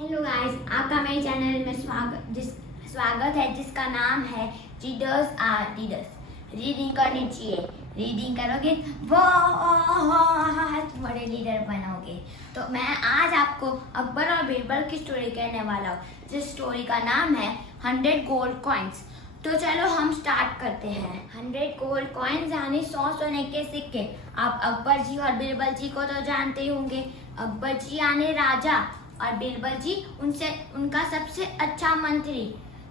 Hello guys, आपका मेरे channel में स्वागत है जिसका नाम है रीडर्स आर रीडर्स। रीडिंग करनी चाहिए, रीडिंग करोगे बहुत बड़े लीडर बनोगे। तो मैं आज आपको अकबर और बीरबल की स्टोरी कहने वाला हूँ, जिस स्टोरी का नाम है 100 गोल्ड कॉइन्स। तो चलो हम स्टार्ट करते हैं। 100 गोल्ड कॉइन्स यानी 100 सोने के सिक्के। आप अकबर जी और बीरबल जी को तो जानते ही होंगे। अकबर जी यानी राजा और बीरबल जी उनका सबसे अच्छा मंत्री।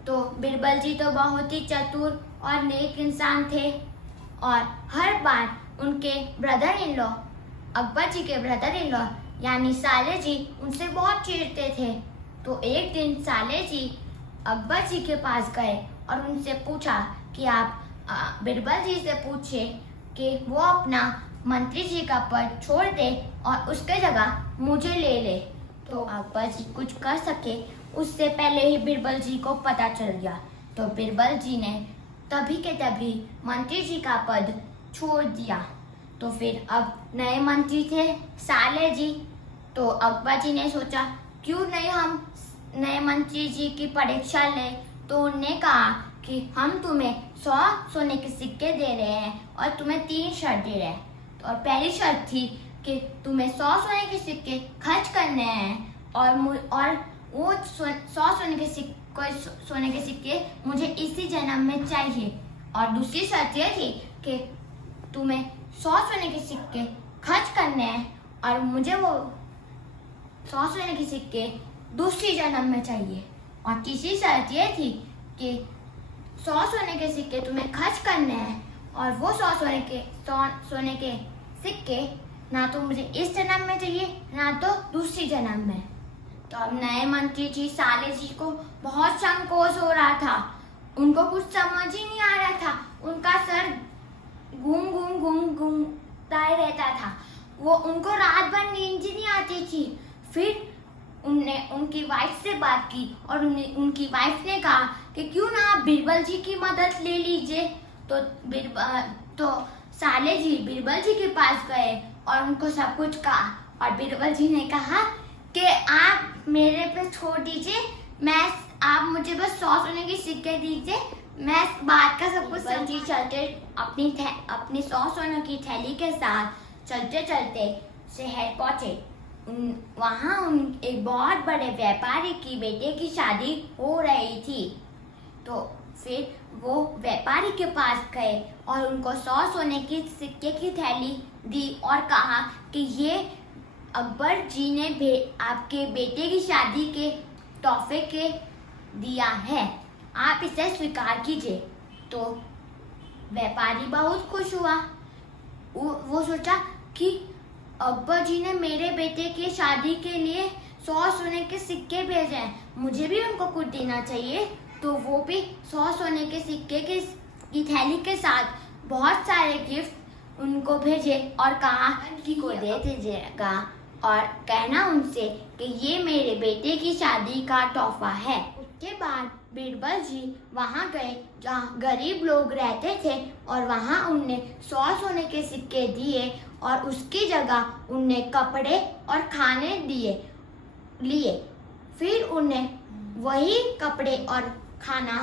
तो बीरबल जी तो बहुत ही चतुर और नेक इंसान थे और हर बार उनके ब्रदर इन लॉ, अकबर जी के ब्रदर इन लॉ यानी साले जी उनसे बहुत चिढ़ते थे। तो एक दिन साले जी अकबर जी के पास गए और उनसे पूछा कि आप बीरबल जी से पूछे कि वो अपना मंत्री जी का पद छोड़ दे और उसके जगह मुझे ले ले। तो अकबर जी कुछ कर सके उससे पहले ही बीरबल जी को पता चल गया। तो बीरबल जी ने तभी के तभी मंत्री जी का पद छोड़ दिया। तो फिर अब नए मंत्री थे साले जी। तो अकबर जी ने सोचा क्यों नहीं हम नए मंत्री जी की परीक्षा लें। तो उन्होंने कहा कि हम तुम्हें 100 सोने के सिक्के दे रहे हैं और तुम्हें 3 शर्त दे रहे हैं। तो और पहली शर्त थी कि तुम्हें 100 सोने के सिक्के खर्च करने हैं और वो 100 सोने के सिक्के मुझे इसी जन्म में चाहिए। और दूसरी शर्त ये थी कि तुम्हें 100 सोने के सिक्के खर्च करने हैं और मुझे वो 100 सोने के सिक्के दूसरी जन्म में चाहिए। और तीसरी शर्त ये थी कि 100 सोने के सिक्के तुम्हें खर्च करने हैं और वो 100 सोने के सिक्के ना तो मुझे इस जन्म में चाहिए ना तो दूसरी जन्म में। तो अब नए मंत्री जी साले जी को बहुत संकोच हो रहा था। उनको कुछ समझ ही नहीं आ रहा था। उनका सर घूमता ही रहता था। वो उनको रात भर नींद ही नहीं आती थी। फिर उनने उनकी वाइफ से बात की और उनकी वाइफ ने कहा कि क्यों ना आप बीरबल जी की मदद ले लीजिए। तो साले जी बीरबल जी के पास गए और उनको सब कुछ कहा। और बीरबल जी ने कहा कि आप मेरे पे छोड़ दीजिए, आप मुझे बस 100 सोने के सिक्के दीजिए, मैं बात का सब कुछ समझी। चलते अपनी 100 सोने की थैली के साथ चलते चलते शहर पहुंचे। वहाँ एक बहुत बड़े व्यापारी की बेटे की शादी हो रही थी। तो फिर वो व्यापारी के पास गए और उनको 100 सोने की सिक्के की थैली दी और कहा कि ये अकबर जी ने आपके बेटे की शादी के तोहफे के दिया है, आप इसे स्वीकार कीजिए। तो व्यापारी बहुत खुश हुआ। वो सोचा कि अकबर जी ने मेरे बेटे की शादी के लिए 100 सोने के सिक्के भेजे हैं, मुझे भी उनको कुछ देना चाहिए। तो वो भी 100 सोने के सिक्के की थैली के साथ बहुत सारे गिफ्ट उनको भेजे और कहा कि को दे दीजिएगा और कहना उनसे कि ये मेरे बेटे की शादी का तोहफा है। उसके बाद बीरबल जी वहाँ गए जहाँ गरीब लोग रहते थे और वहाँ उनने 100 सोने के सिक्के दिए और उसकी जगह उनने कपड़े और खाने लिए। फिर उन्हें वही कपड़े और खाना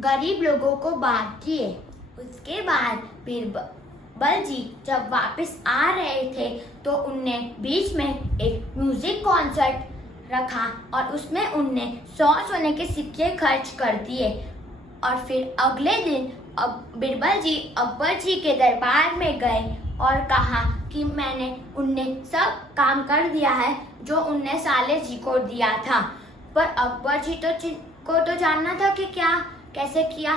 गरीब लोगों को बांट दिए। उसके बाद बीरबल जी जब वापस आ रहे थे तो उनने बीच में एक म्यूजिक कॉन्सर्ट रखा और उसमें उनने 100 सोने के सिक्के खर्च कर दिए। और फिर अगले दिन बीरबल जी अकबर जी के दरबार में गए और कहा कि उनने सब काम कर दिया है जो उनने साले जी को दिया था। पर अकबर जी को तो जानना था कि क्या कैसे किया।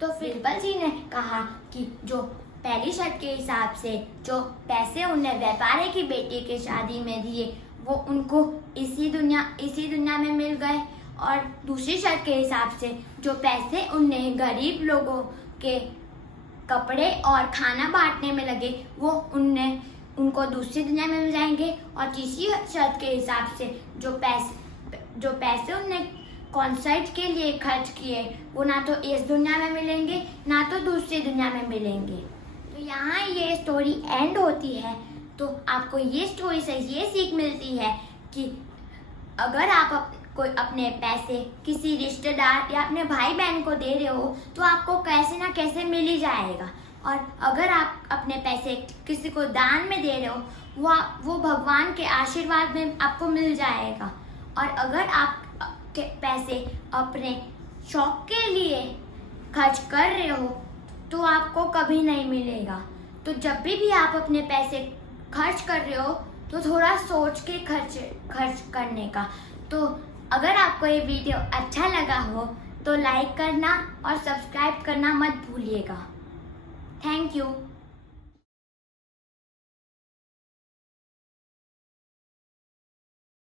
तो बीरबल जी ने कहा कि जो पहली शर्त के हिसाब से जो पैसे उन्हें व्यापारी की बेटी के शादी में दिए वो उनको इसी दुनिया में मिल गए। और दूसरी शर्त के हिसाब से जो पैसे उन्हें गरीब लोगों के कपड़े और खाना बांटने में लगे वो उनको दूसरी दुनिया में मिल जाएंगे। और तीसरी शर्त के हिसाब से जो पैसे उन्हें कॉन्सर्ट के लिए खर्च किए वो ना तो इस दुनिया में मिलेंगे ना तो दूसरी दुनिया में मिलेंगे। तो यहाँ ये स्टोरी एंड होती है। तो आपको ये स्टोरी से ये सीख मिलती है कि अगर आप कोई अपने पैसे किसी रिश्तेदार या अपने भाई बहन को दे रहे हो तो आपको कैसे ना कैसे मिल ही जाएगा। और अगर आप अपने पैसे किसी को दान में दे रहे हो वो भगवान के आशीर्वाद में आपको मिल जाएगा। और अगर आप के पैसे अपने शौक के लिए खर्च कर रहे हो तो आपको कभी नहीं मिलेगा। तो जब भी आप अपने पैसे खर्च कर रहे हो तो थोड़ा सोच के खर्च करने का। तो अगर आपको ये वीडियो अच्छा लगा हो तो लाइक करना और सब्सक्राइब करना मत भूलिएगा। Thank you.